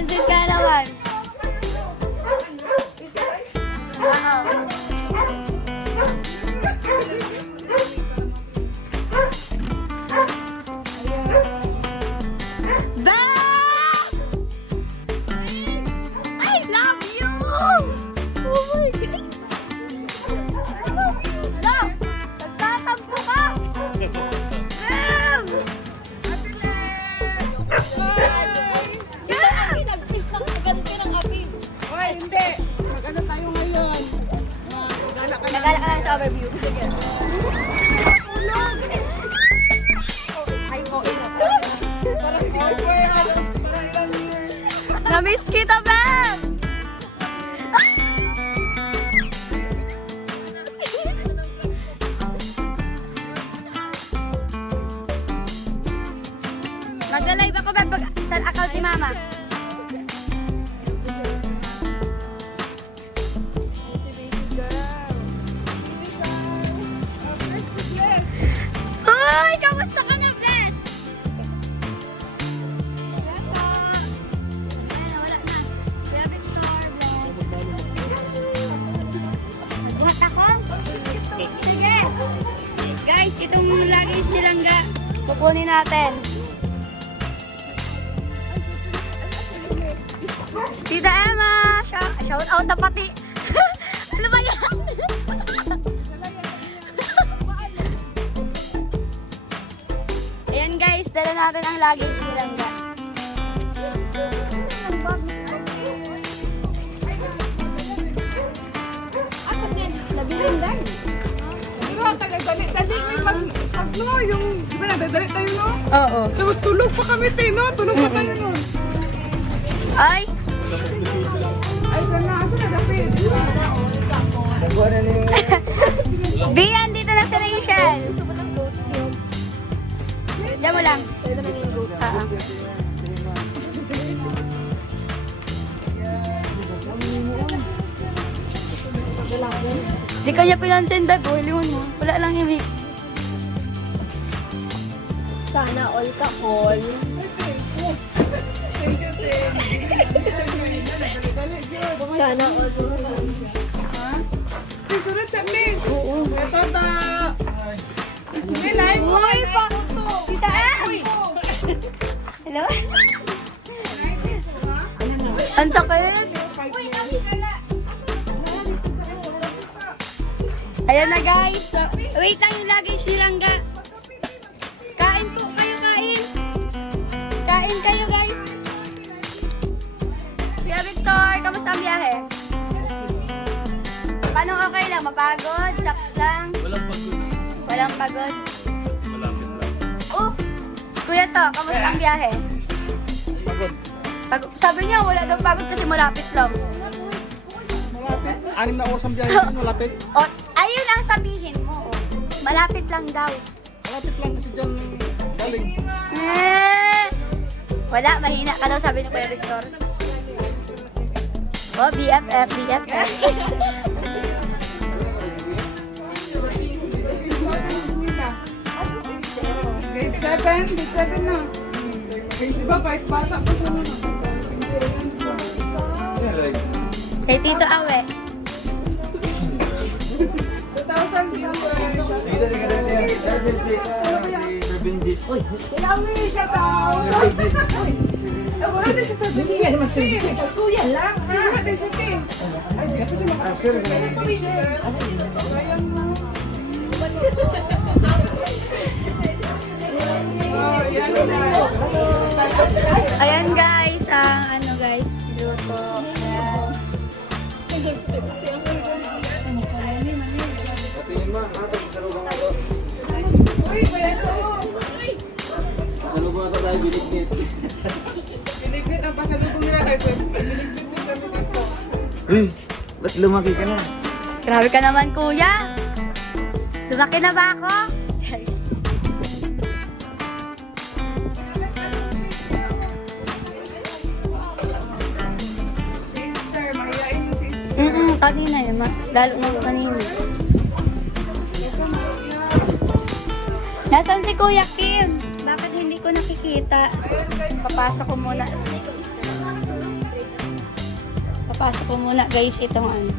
Pansit ka naman. Oo. Bang! I love you! Oh my God! I love you! Love! Nagtatampo ka! Bam! Hoy, hindi. Mag-ano tayo ngayon? Gala ka Nagala ka lang sa overview. Sige. Ay, ko, Parang ilang years. Na-miss kita, Bam! Mag-live ako ba sa account ni Mama? Uy! Kamusta ka na, Bless? Wala na. Kuya Victor, Bless. Nagbuhat ako? Sige. Guys, itong luggage nilangga. Kukunin natin. Tita Emma! Shout out na pati. Ano ba yan? Ayan guys, dala natin ang luggage nilangga. Nabiling lang. Pero, dali ko yung yung, di ba nadadali tayo, no? Oo. Tapos tulog pa kami, no? Tulog pa tayo, no? Ay! Ay, sana, asa na dapit? Bian, dito na si Rachel. Diyan mo lang. Oo. Di kanya pinansin, Beb. O, ilingon mo. Wala lang yung week. Sana all ka, Paul. Sana all ka. Ay, sunod sa amin. Oo. Ito ta. May live mo. Uy, pa! Tita Em! Hello? Ang sakit. Ayan na guys. So, wait lang yung luggage ni Langga. Kain po kayo, kain. Kain kayo guys. Kuya Victor, kamusta ang biyahe? Paano okay lang? Mapagod? Saks lang? Walang pagod. Walang pagod? Malapit lang. Oh! Kuya to, kamusta ang biyahe? Pagod. Sabi niya wala daw pagod kasi malapit lang. Malapit. 6 na oras ang biyahe. Malapit. O, ayun ang sabihin mo. Oh. Malapit lang daw. Malapit lang kasi dyan galing. Wala, mahina ka daw sabi ni Kuya Victor. Oh, BFF, BFF. Grade 7 na. Di ba, kahit bata pa siya na. Kay Tito Awe. 2,000 viewers. Kailangan niya siya tao. Wala din siya sa video. Kuya lang, ha? Wala din siya kay. Ay, di ako siya makasya. Ayan guys, ang ano guys, luto. Uy, kaya ito. Salubong ito tayo biliknit. Binigit ang pasalubong nila kayo. Binigit din kami dito. Uy, ba't lumaki ka na? Grabe ka naman kuya. Lumaki na ba ako? Guys. Sister, mahihain yung sister. Kanina yun. Lalo na kanina. Nasaan si Kuya Kim? Bakit hindi ko nakikita? Papasok ko muna. Pasok ko muna guys itong ano.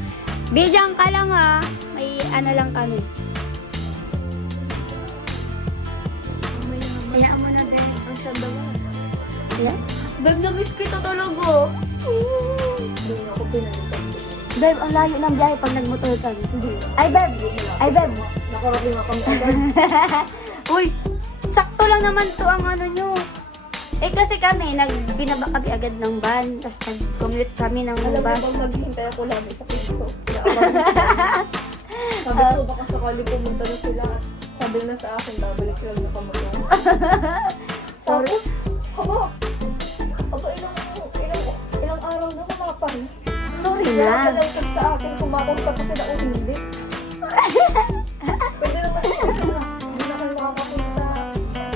Bidyan ka lang ha. May ano lang kami. Hayaan mo na guys. Ang sabi mo. Yeah. Beb, na-miss kita talaga. Hindi ako pinalitan. Beb, ang layo ng biyahe pag nagmotor ka. Hindi. Ay, Beb! Ay, Beb! Nakarating ako agad. Uy, sakto lang naman to ang ano nyo. Eh kasi kami, binaba kami agad ng van. Tapos nag-commute kami ng Alam mo van. bang naghihintay ako lagi sa pinto. Sabi ko baka sakali pumunta na sila. Sabi na sa akin, babalik sila na kamagyan. Sorry. Tapos, aba ilang araw na kumapal. Sorry Kaya na. ka nagtag sa akin, kumakong ka kasi na hindi. Pwede naman hindi na kayo makakapunta.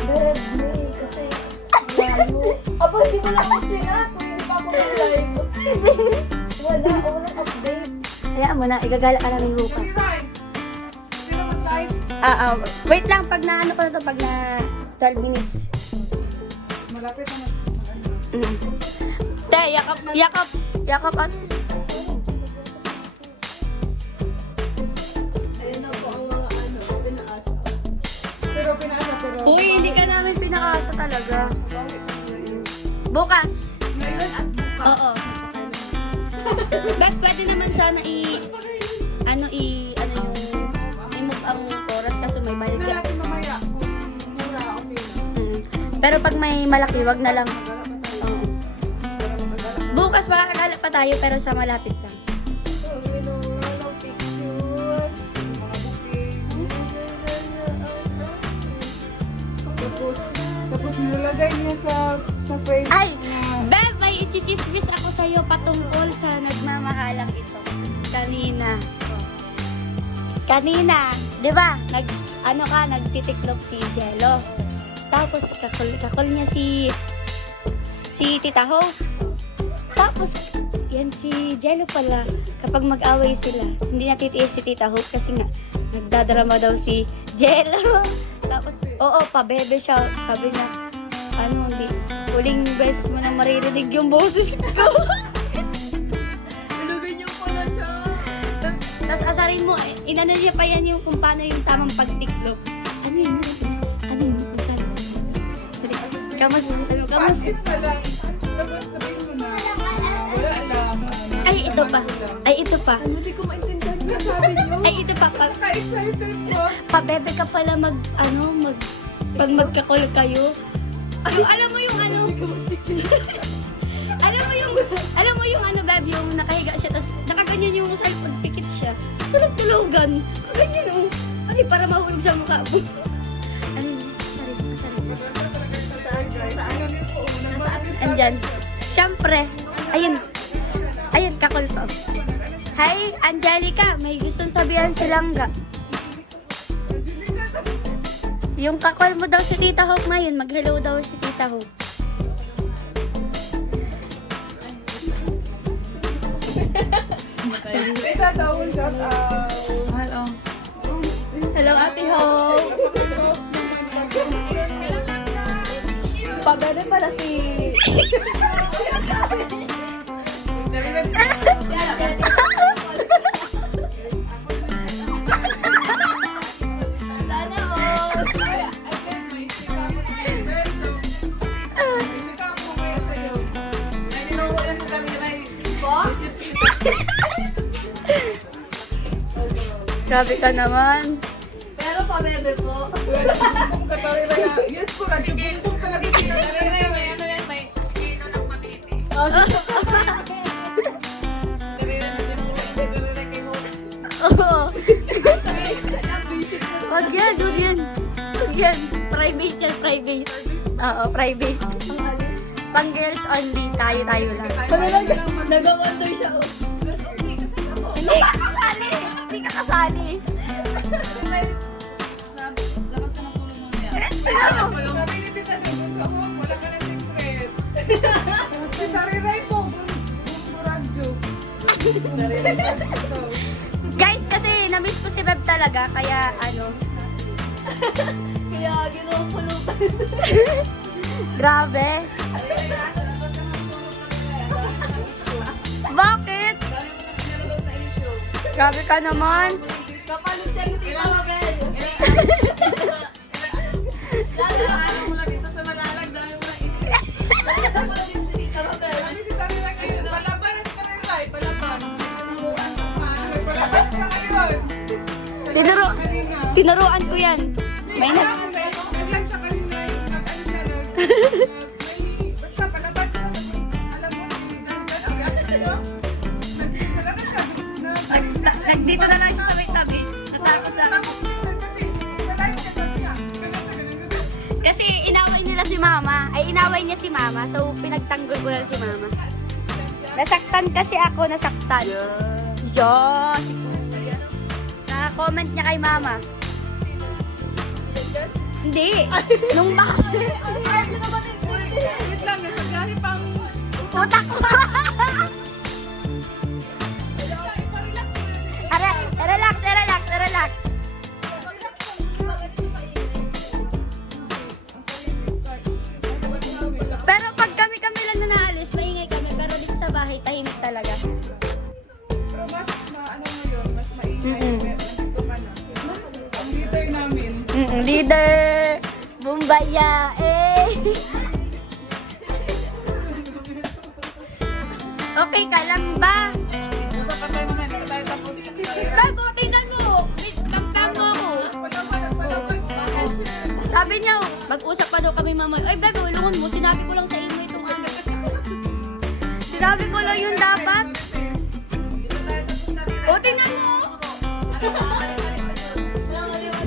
Bed, May, kasi layo. Aba, hindi ko lang chat. Hindi pa ako mag-live. Wala ako ng update. Hayaan mo na, igagala ka namin bukas. Resign. Sino mag-live? Wait lang, pag na ano ko na to, pag na 12 minutes. Malapit na Te, yakap at. Ayun na po ang mga pinaasa. Pero pinaasa, pero... Uy, hindi ka namin pinakaasa talaga. Bukas. Ngayon at bukas. Oo. But pwede naman sana ano yung i-move ang oras kasi may bayad Tingnan ka. natin mamaya kung mura, okay na. Pero pag may malaki, wag na lang. Magala pa tayo. Oo. Para magala. Bukas makakagala pa tayo pero sa malapit lang. Walang picture. Mga booking. Tapos nilalagay niya sa face. Ay! Beb, may ichichismis ako sa'yo patungkol sa nagmamahalang ito. Kanina, di ba? Nagtitiklop si Jello. Tapos kakul niya si Tita Hope. Tapos, yan si Jello pala. Kapag mag-away sila, hindi natitiis si Tita Hope kasi nga, nagdadrama daw si Jello. Tapos, oo, pabebe siya. Sabi niya, hindi, huling beses mo na maririnig yung boses ko. Ilugin niyo pala siya. Tapos asarin mo, inano niya pa yan yung kung paano yung tamang pagtiklop. Ano yun? Kamas. Pasit na lang. Tapos sabihin mo na. Wala lang. Ay, ito pa. Hindi ko maintindihan yung sabi niyo. Ay, ito pa. Ka-excited ko. Pabebe ka pala pag magkakul kayo. Alam mo yung alam mo yung Beb, yung nakahiga siya, tapos nakaganyan yung cellphone, pikit siya. Tulog-tulogan. Ganyan Ay, para mahulog sa mukha mo. Ano yun? Andyan. Siyempre. Ayun, kakul pa. Hi, Angelica. May gustong sabihan si Langga. Yung kakul mo daw si Tita Hope ngayon. Mag-hello daw si Tita Hope. Itatawag shout out. Hello. Hello, Ate Hope. Pabebe pala si... Sana all. Grabe ka naman. Pero pabebe po. Yes po, nag-bintong talaga kita. Oo. Wag yan. Private yan, private. Oo, private. Pang girls only, tayo lang. Nag-wonder siya. Oh. Hindi ka kasali. Hindi ka kasali. Sabi ni Tita Dudut sa home, wala ka na secret. Si Tariray po, Buradjo. Guys, kasi na-miss ko si Beb talaga, kaya Kaya ginawa pulutan. grabe. Bakit? Grabe ka naman. Kapalit yan yung titawagan. Lalo mo lang dito sa Malalag dahil mo lang issue. Kapalit din si titawagan. Kami si Tarila kayo. Palaban na si Tarila. Palaban. Palaban ka ngayon. Tinuro, Kanina. tinuruan ko yan. May na... Nag-vlog siya kanina. Nag-ano siya. Basta palaban ka. Alam mo, si Jan, ang reaction niyo. Wala na siya. Nagdito na lang siya sa may tabi. Natakot sa akin. Tapos kasi, sa live ka sabi niya. Ganun siya, ganun. Kasi inaway nila si mama. Ay, inaway niya si mama. So, pinagtanggol ko lang si mama. Nasaktan kasi ako, nasaktan. Diyos! Na-comment niya kay mama. Hindi. Nung baka... Wait lang, nasa gahi pang... Utak ko! Relax, relax, relax. Pero pag kami-kami lang na naalis, maingay kami. Pero dito sa bahay, tahimik talaga. Pero mas maano ngayon, mas maingay. Mm-mm. Nandito ka na. Ang leader namin. Leader! Bumbaya! Eh! Okay ka lang ba? Usap pa tayo naman. Hindi tayo tapos. Bebo, tingnan mo! Kamkam mo ako! Palaban. Sabi niya, mag-usap pa daw kami mamay. Ay, Bebo, ulungan mo. Sinabi ko lang sa inyo itong ano. Sinabi ko lang yung dapat. O, tingnan mo!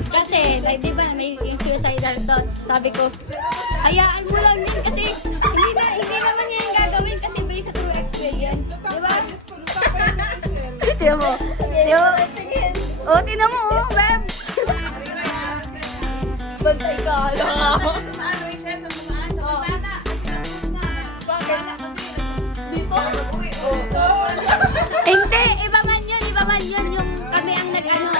Kasi, like, di ba, may yung suicidal thoughts. Sabi ko, hayaan mo lang yan kasi hindi naman niya yung gagawin kasi based sa true experience. Di ba? Tiyo mo. Tiyo. O, tingnan mo, oh, Beb. Bantay ka. Hindi, iba man yun yung kami ang nag-ano.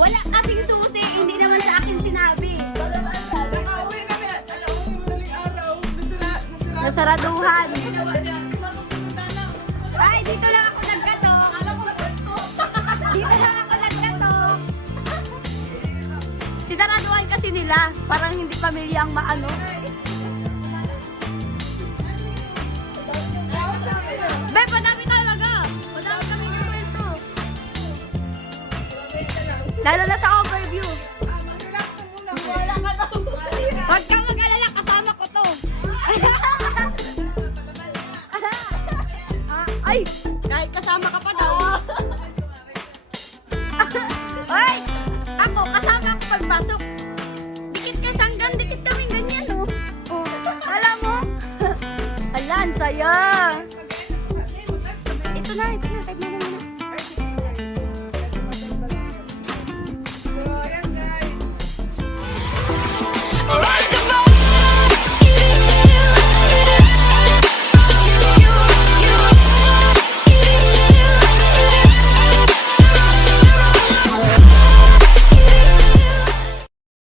Wala kasing susi, hindi naman sa akin sinabi. Nakauwi kami. Alam mo, madaling araw. Nasaraduhan. Ay, dito lang ako nagkatok. Dito lang ako nagkatok. Sinaraduhan kasi nila. Parang hindi pamilya ang maano. Be, madami talaga. Madami kami ng kwento. Lalo na sa overview. Huwag ka mag-alala, kasama ko to. Ay, kahit kasama ka pa daw. Ay, ako, kasama ako pagpasok. Dikit ka sanggan, dikit kami